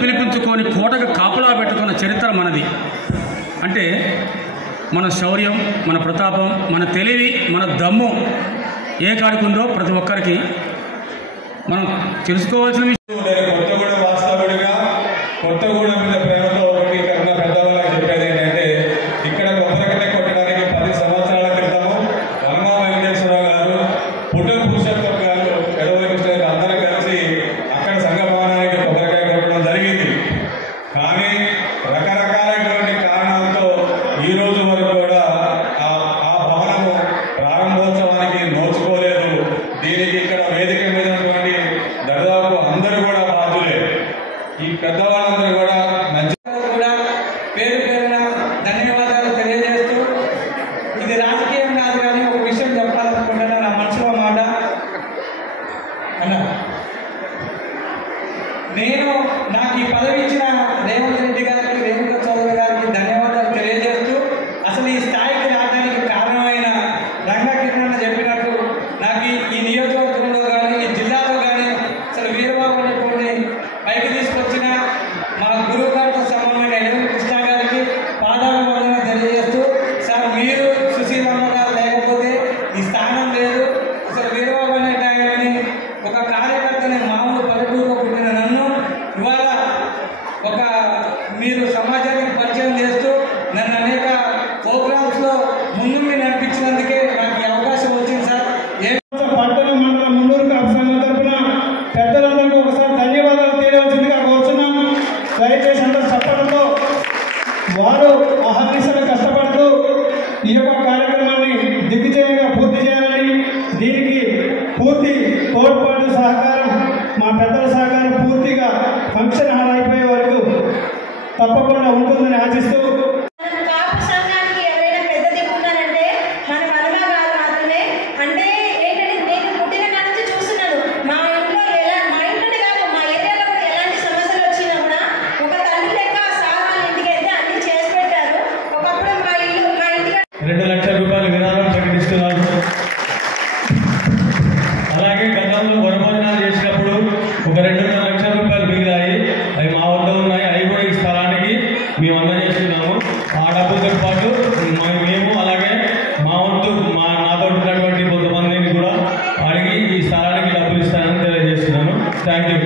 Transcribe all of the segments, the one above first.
పిలిపించుకొని కోటకు కాపలా పెట్టుకున్న చరిత్ర మనది. అంటే మన శౌర్యం, మన ప్రతాపం, మన తెలివి, మన దమ్ము ఏ కాడికుందో ప్రతి ఒక్కరికి మనం తెలుసుకోవాల్సిన విషయం. కొత్తగూడెం వాస్తవుడిగా కొత్తగూడెం మీద ప్రేమతో ఇక్కడ ఉన్న పెద్దవాళ్ళకి చెప్పేది ఏంటంటే, ఇక్కడ కొబ్బరికట్ట కొట్టడానికి 10 సంవత్సరాల క్రితము వనమా వెంకటేశ్వరరావు గారు, పుట్టల పురుషోత్తం గారు, పెదవుల కృష్ణ గారు అందరూ కలిసి అక్కడ సంఘ భవనానికి కొబ్బరికాయ కొట్టడం జరిగింది. కానీ రకరకాలైనటువంటి కారణాలతో ఈ రోజు వరకు కూడా ఆ భవనము ప్రారంభోత్సవానికి నోచుకోలేదు. దీనికి ఇక్కడ వేదిక మీద ఉన్నటువంటి దాదాపు అందరూ కూడా బాధ్యులే. ఈ పెద్దవాళ్ళందరూ కూడా కూడా పేరు పేరున ధన్యవాదాలు తెలియజేస్తూ, ఇది రాజకీయం కాదు కానీ ఒక విషయం చెప్పాలనుకుంటున్నా, నా మనసులో మాట అన్న. నేను నాకు ఈ పదవి ఇచ్చిన రేవంత్ రెడ్డి గారికి, రేణుకా చౌదరి గారికి ధన్యవాదాలు తెలియజేస్తూ, అసలు ఈ స్థాయికి రావడానికి కారణమైన రంగా కిరణ్ చెప్పినట్టు నాకు ఈ నియోజకవర్గంలో కానీ ఈ జిల్లాలో కానీ అసలు వీరబాబు అనేటువంటి పైకి తీసుకొచ్చిన మా గురువు గారితో సమానమైన ఎడమ కృష్ణ గారికి పాదాభివందన తెలియజేస్తూ, సార్ మీరు సుశీలమ్మ గారు లేకపోతే ఈ స్థానం లేదు. అసలు వీరబాబు అనే టైంని ఒక కార్యకర్తని మామూలు పల్లెటూరులో పుట్టిన నన్ను ఇవాళ ఒక మీరు సమాజానికి పరిచయం చేస్తూ నన్ను అనేక ప్రోగ్రామ్స్లో ముందుండి నడిపించినందుకే నాకు ఈ అవకాశం వచ్చింది సార్. పట్టణ మండల మున్నూరు కాపు సంఘం తరఫున పెద్దలందరికీ ఒకసారి ధన్యవాదాలు తెలియవలసిందిగా కోరుతున్నాను. దయచేసి అందరూ చెప్పడంతో వారు అహర్నిశలు కష్టపడుతూ ఈ యొక్క కార్యక్రమాన్ని దిగ్విజయంగా పూర్తి చేయాలని, దీనికి పూర్తి తోడ్పాటు సహకారం మా పెద్దల సహకారం పూర్తిగా ఫంక్షన్ హాల్ అయిపోయే వరకు తప్పకుండా ఉంటుందని ఆశిస్తూ, కాపు సంఘానికి ఎవరైనా పెద్ద దిక్కు ఉన్నారంటే మన వనమా గారు మాత్రమే. అంటే ఏంటంటే నేను పుట్టిన కాడ నుంచి చూస్తున్నాను, మా ఇంట్లోనే కాదు మా ఏరియాలో కూడా ఎలాంటి సమస్యలు వచ్చినా కూడా ఒక తండ్రి లెక్క సార్ వాళ్ళ ఇంటికి వెళ్తే అన్ని చేసి పెట్టారు. ఒకప్పుడు మా ఇంటికి 2 లక్షల రూపాయలు విరాళం ప్రకటిస్తున్నారు. అలాగే గతంలో వనభోజనాలు చేసినప్పుడు ఒక 2.5 లక్షల రూపాయలు మిగిలాయి. అవి మా వద్ద ఉన్నాయి. అవి కూడా ఈ స్థలానికి మేము అందజేస్తున్నాము. ఆ డబ్బులతో పాటు మేము అలాగే మా వంతు నాతో ఉన్నటువంటి కొంతమందిని కూడా అడిగి ఈ స్థలానికి డబ్బులు ఇస్తానని తెలియజేస్తున్నాను. Thank you.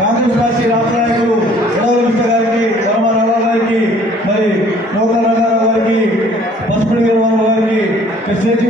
కాంగ్రెస్ పార్టీ రాష్ట్ర నాయకులు పెదవుల కృష్ణ గారికి, ధర్మారావు గారికి, మరి నూకల రంగారావు గారికి, పసుపుడి వీరబాబు గారికి, స్టేజ్